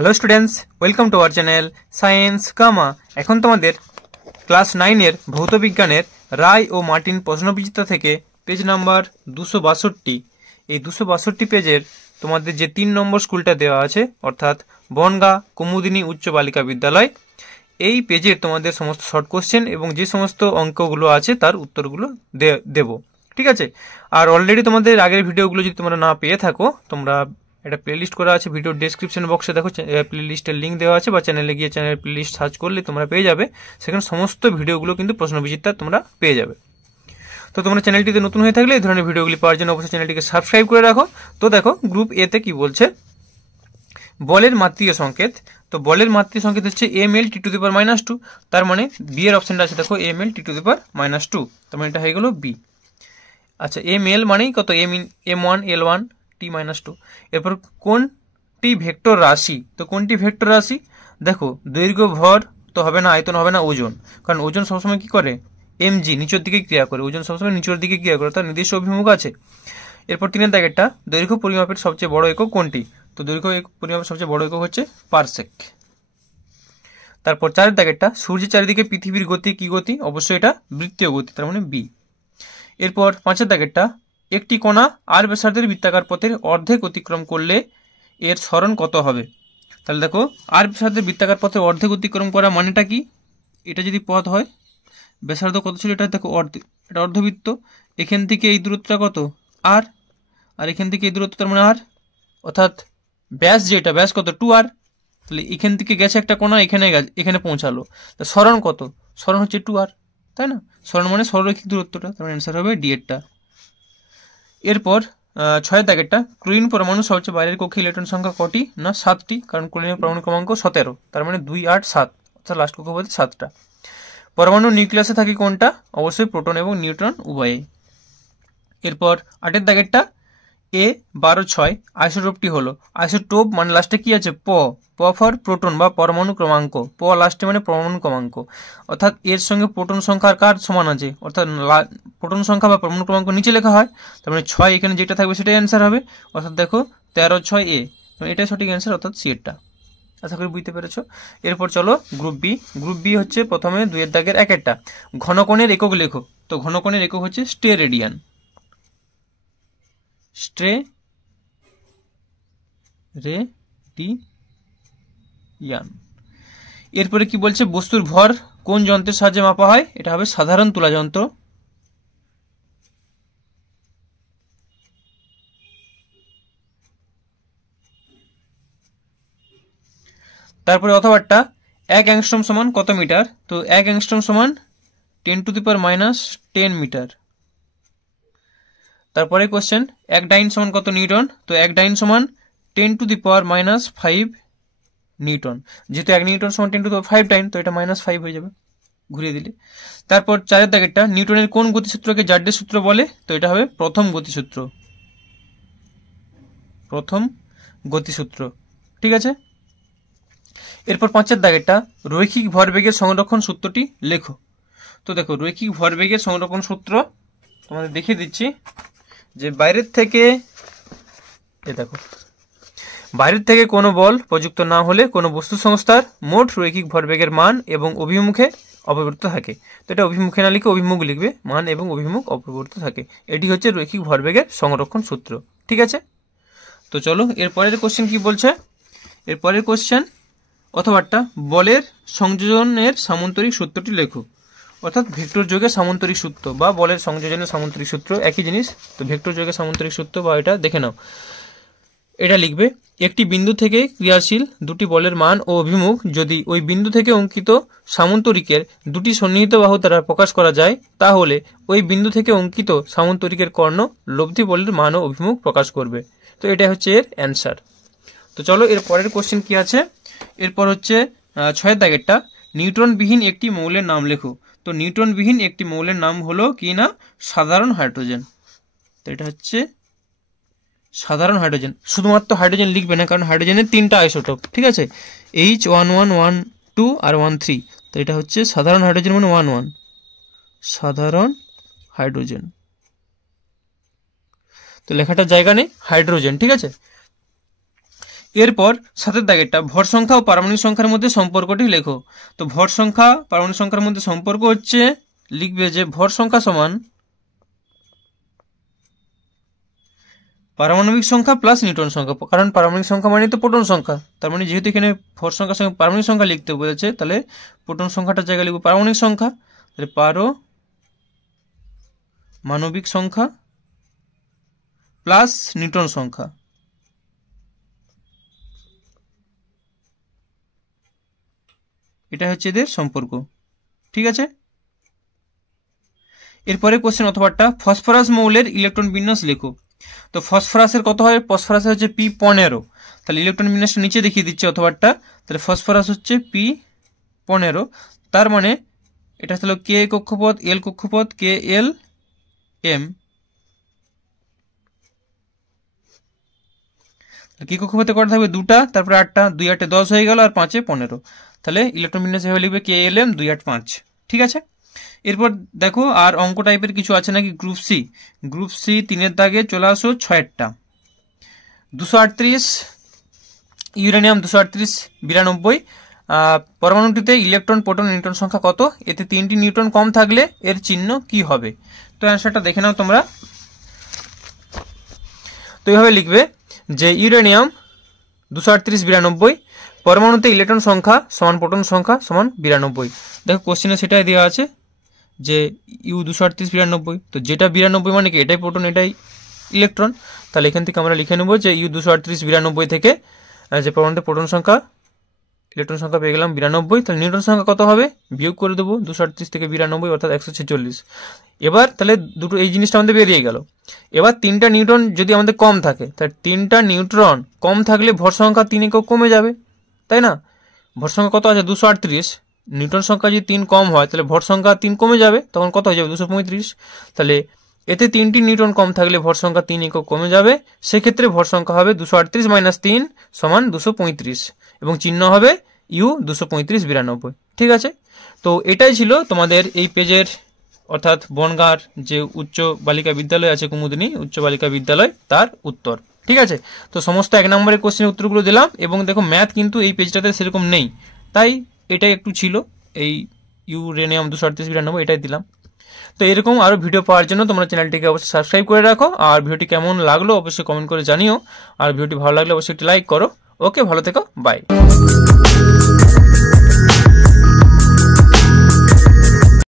Hello students, welcome to our channel science কামা। এখন তোমাদের ক্লাস 9-এর ভৌত বিজ্ঞানের রায় ও মার্টিন প্রশ্নবিচিত্রা থেকে পেজ নাম্বার 262। এই 262 পেজের তোমাদের যে 3 নম্বর স্কুলটা দেওয়া আছে, অর্থাৎ বনগাঁ কুমুদিনী উচ্চ বালিকা বিদ্যালয়, এই পেজের তোমাদের সমস্ত শর্ট কোশ্চেন এবং যে সমস্ত অঙ্কগুলো আছে তার উত্তরগুলো দেব। ঠিক আছে? আর অলরেডি তোমাদের আগের ভিডিওগুলো যদি তোমরা না পেয়ে থাকো, তোমরা একটা প্লেলিস্ট করা আছে ভিডিও ডেসক্রিপশন বক্সে, দেখো প্লেলিস্টের লিঙ্ক দেওয়া আছে, বা চ্যানেলে গিয়ে চ্যানেল প্লেলিস্ট সার্চ করলে তোমরা পেয়ে যাবে। সেখানে সমস্ত ভিডিওগুলো কিন্তু প্রশ্নবিচিত্রা তোমরা পেয়ে যাবে। তো তোমরা চ্যানেলটিতে নতুন হয়ে থাকলে এই ধরনের ভিডিওগুলি পাওয়ার জন্য অবশ্যই চ্যানেলটিকে সাবস্ক্রাইব করে রাখো। তো দেখো গ্রুপ এতে কি বলছে, বলের মাত্রিয় সংকেত। তো বলের মাত্রিয় সংকেত হচ্ছে ml t⁻²। তার মানে বি এর অপশনটা আছে, দেখো ml t⁻²। তার মানে এটা হয়ে গেল বি। আচ্ছা, ml মানেই কত, m1 l1 t-2। এরপর কোনটি ভেক্টর রাশি? তো কোনটি ভেক্টর রাশি? দেখো দৈর্ঘ্য ভর তো হবে না, আয়তন হবে না, ওজন। কারণ ওজন সবসময় কি করে, mg নিচের দিকে ক্রিয়া করে, ওজন সবসময় নিচের দিকে ক্রিয়া করে, তার নির্দিষ্ট অভিমুখ আছে। এরপর 3-এর দাগেরটা, দৈর্ঘ্য পরিমাপের সবচেয়ে বড় একক কোনটি? তো দৈর্ঘ্য পরিমাপের সবচেয়ে বড় একক হচ্ছে পারসেক। তারপর 4-এর দাগেরটা, সূর্যের চারিদিকে পৃথিবীর গতি কি গতি? অবশ্যই এটা বৃত্তীয় গতি, তার মানে বি। এরপর 5-এর দাগেরটা, একটি কণা আর ব্যাসার্ধের বৃত্তাকার পথের অর্ধেক অতিক্রম করলে এর সরণ কত হবে? তাহলে দেখো আর ব্যাসার্ধের বৃত্তাকার পথের অর্ধেক অতিক্রম করা মানেটা কি? এটা যদি পথ হয়, ব্যাসার্ধ কত ছিল, এটা দেখো অর্ধেক, এটা অর্ধবৃত্ত। এখান থেকে এই দূরত্বটা কত, আর এখান থেকে এই দূরত্ব, তার মানে আর, অর্থাৎ ব্যাস যেটা, ব্যাস কত, 2r। তাহলে এখান থেকে গেছে একটা কণা, এখানে পৌঁছালো, তা সরণ কত? সরণ হচ্ছে 2r, তাই না? সরণ মানে সরলরৈখিক দূরত্বটা, তার মানে অ্যান্সার হবে ডি এরটা। এরপর 6-এর দাগেরটা, ক্লোরিন পরমাণু সবচেয়ে বাইরের কক্ষে ইলেকট্রন সংখ্যা কটি? না 7টি, কারণ ক্লোরিনের পরমাণু ক্রমাঙ্ক 17, তার মানে 2, 8, 7, অর্থাৎ লাস্ট কক্ষপথে 7টা। পরমাণু নিউক্লিয়াসে থাকে কোনটা? অবশ্যই প্রোটন এবং নিউট্রন উভয়ে। এরপর 8-এর দাগেরটা, A12-6 আইসোটোপটি হলো, আইসোটোপ মানে লাস্টে কি আছে, প ফর প্রোটন বা পরমাণু ক্রমাঙ্ক, প লাস্টে মানে পরমাণু ক্রমাঙ্ক, অর্থাৎ এর সঙ্গে প্রোটন সংখ্যার কার সমান আছে, অর্থাৎ প্রোটন সংখ্যা বা পরমাণু ক্রমাঙ্ক নিচে লেখা হয়, তার মানে 6 এখানে যেটা থাকবে সেটাই অ্যান্সার হবে, অর্থাৎ দেখো 13-6 এটাই সঠিক অ্যান্সার, অর্থাৎ সি এরটা। আশা করি বুঝতে পেরেছো। এরপর চলো গ্রুপ বি। গ্রুপ বি হচ্ছে প্রথমে 2-এর দাগের 1-একটা, ঘনকোণের একক লেখো। তো ঘনকোণের একক হচ্ছে স্টেরেডিয়ান, স্টেরেডিয়ান। এরপরে কি বলছে, বস্তুর ভর কোন যন্ত্রের সাহায্যে মাপা হয়? এটা হবে সাধারণ তুলা যন্ত্র। তারপরে অথবাটা 1 অ্যাংস্ট্রম সমান কত মিটার? তো 1 অ্যাংস্ট্রম সমান 10⁻10 মিটার। তারপরে কোশ্চেন, 1 ডাইন সমান কত নিউটন? তো 1 ডাইন সমান 10⁻5 নিউটন। যেহেতু 1 নিউটন সমান 10⁵ ডাইন, তো এটা -5 হয়ে যাবে ঘুরিয়ে দিলে। তারপর 4-এর দাগেরটা, নিউটনের কোন গতিসূত্রকে জারডের সূত্র বলে? তো এটা হবে প্রথম গতিসূত্র, প্রথম গতিসূত্র। ঠিক আছে। এরপর 5-এর দাগেরটা, রৈখিক ভরবেগের সংরক্ষণ সূত্রটি লেখো। তো দেখো রৈখিক ভরবেগের সংরক্ষণ সূত্র তোমাদের দেখিয়ে দিচ্ছি, যে বাইরের থেকে কোনো বল প্রযুক্ত না হলে কোনো বস্তু সংস্থার মোট রৈখিক ভরবেগের মান এবং অভিমুখে অপরিবর্তিত থাকে। তো এটা অভিমুখে না লিখে অভিমুখ লিখবে, মান এবং অভিমুখ অপরিবর্তিত থাকে। এটি হচ্ছে রৈখিক ভরবেগের সংরক্ষণ সূত্র। ঠিক আছে। তো চলো এরপরের কোশ্চেন কি বলছে। এরপরের কোশ্চেন, অথবাটা বলের সংযোজনের সামন্তরিক সূত্রটি লেখো। অর্থাৎ ভেক্টর যোগের সামন্তরিক সূত্র বা বলের সংযোজনের সামন্তরিক সূত্র একই জিনিস। তো ভেক্টর যোগের সামন্তরিক সূত্র বা এটা দেখে নাও। এটা লিখবে, একটি বিন্দু থেকে ক্রিয়াশীল দুটি বলের মান ও অভিমুখ যদি ওই বিন্দু থেকে অঙ্কিত সামন্তরিকের দুটি সন্নিহিত বাহু দ্বারা প্রকাশ করা যায়, তাহলে ওই বিন্দু থেকে অঙ্কিত সামন্তরিকের কর্ণ লব্ধি বলের মান ও অভিমুখ প্রকাশ করবে। তো এটা হচ্ছে এর অ্যান্সার। তো চলো এর পরের কোশ্চেন কি আছে। এরপর হচ্ছে 6-এর দাগেরটা, নিউট্রনবিহীন একটি মৌলের নাম লেখো। তো নিউট্রনবিহীন একটি মৌলের নাম হলো কি না, সাধারণ হাইড্রোজেন। তো এটা হচ্ছে সাধারণ হাইড্রোজেন। শুধুমাত্র হাইড্রোজেন লিখবে না, কারণ হাইড্রোজেনের 3টা আইসোটোপ। ঠিক আছে, H11, 12 আর 13। তো এটা হচ্ছে সাধারণ হাইড্রোজেন মানে 11, সাধারণ হাইড্রোজেন। তো লেখাটার জায়গা নেই হাইড্রোজেন। ঠিক আছে। এরপর সাতের দাগেরটা ভর সংখ্যা ও পারমাণবিক সংখ্যার মধ্যে সম্পর্কটি লেখো। তো ভর সংখ্যা পারমাণবিক সংখ্যার মধ্যে সম্পর্ক হচ্ছে, লিখবে যে ভর সংখ্যা সমান পারমাণবিক সংখ্যা প্লাস নিউট্রন সংখ্যা, কারণ পারমাণবিক সংখ্যা মানে তো প্রোটন সংখ্যা, তার মানে যেহেতু এখানে ভর সংখ্যার সঙ্গে পারমাণবিক সংখ্যা লিখতে বলেছে, তাহলে প্রোটন সংখ্যাটার জায়গায় লিখব পারমাণবিক সংখ্যা, তাহলে পারমাণবিক সংখ্যা প্লাস নিউট্রন সংখ্যা। এটা হচ্ছে এদের সম্পর্ক, ঠিক আছে। এরপরে কোশ্চেন অথবাটা ফসফরাস মৌলের ইলেকট্রন বিন্যাস লেখো। তো ফসফরাসের কত হয়, ফসফরাসের হচ্ছে P15, তাহলে ইলেকট্রন বিন্যাসটা নিচে দেখিয়ে দিচ্ছে অথবাটা, তাহলে ফসফরাস হচ্ছে P15, তার মানে এটা হলো K কক্ষপথ, L কক্ষপথ, KLM, কি কক্ষপথে কটা থাকবে, দুটা, তারপরে 8টা, 2 8 10 হয়ে গেল, আর 5 15, তাহলে ইলেকট্রন বিন্যাস এভাবে লিখবে KLM 2 8 5, ঠিক আছে। এরপর দেখো আর অঙ্ক টাইপের কিছু আছে নাকি, গ্রুপ সি 3-এর দাগে চলে আসো 6টা। 238 ইউরেনিয়াম 238 92, পরমাণুটিতে ইলেকট্রন প্রোটন নিউট্রন সংখ্যা কত, এতে 3টি নিউট্রন কম থাকলে এর চিহ্ন কি হবে। তো অ্যান্সারটা দেখে নাও তোমরা। তো এইভাবে লিখবে যে ইউরেনিয়াম 238 92, পরমাণুতে ইলেকট্রন সংখ্যা সমান প্রোটন সংখ্যা সমান 92। দেখো কোশ্চেনে সেটাই দেওয়া আছে যে ইউ 238 92, তো যেটা 92 মানে কি এটাই প্রোটন এটাই ইলেকট্রন, তাহলে এখান থেকে আমরা লিখে নেব যে ইউ 238 92 থেকে যে পরমাণুতে প্রোটন সংখ্যা ইলেকট্রন সংখ্যা পেয়ে গেলাম 92, তাহলে নিউট্রন সংখ্যা কত হবে, বিয়োগ করে দেবো 238 থেকে 92 অর্থাৎ 146। এবার তাহলে দুটো এই জিনিসটা আমাদের বেরিয়ে গেল। এবার 3টা নিউট্রন যদি আমাদের কম থাকে, তাহলে 3টা নিউট্রন কম থাকলে ভর সংখ্যা 3 একক কমে যাবে, তাই না। ভর সংখ্যা কত আছে 238, নিউট্রন সংখ্যা যদি 3 কম হয় তাহলে ভর সংখ্যা 3 কমে যাবে, তখন কত হয়ে যাবে 235। তাহলে এতে 3টি নিউট্রন কম থাকলে ভর সংখ্যা 3 একক কমে যাবে, সেক্ষেত্রে ভর সংখ্যা হবে 238 - 3 সমান 235, এবং চিহ্ন হবে ইউ 235 92, ঠিক আছে। তো এটাই ছিল তোমাদের এই পেজের অর্থাৎ বনগাঁর যে উচ্চ বালিকা বিদ্যালয় আছে, কুমুদিনী উচ্চ বালিকা বিদ্যালয়, তার উত্তর, ঠিক আছে। তো সমস্ত 1 নম্বরের কোশ্চেনের উত্তরগুলো দিলাম, এবং দেখো ম্যাথ কিন্তু এই পেজটাতে সেরকম নেই, তাই এটাই একটু ছিল, এই ইউরেনিয়াম 238 92 এটাই দিলাম। তো এরকম আরও ভিডিও পাওয়ার জন্য তোমরা চ্যানেলটিকে অবশ্যই সাবস্ক্রাইব করে রাখো, আর ভিডিওটি কেমন লাগলো অবশ্যই কমেন্ট করে জানিও, আর ভিডিওটি ভালো লাগলে অবশ্যই একটি লাইক করো। ওকে, ভালো থেকো, বাই।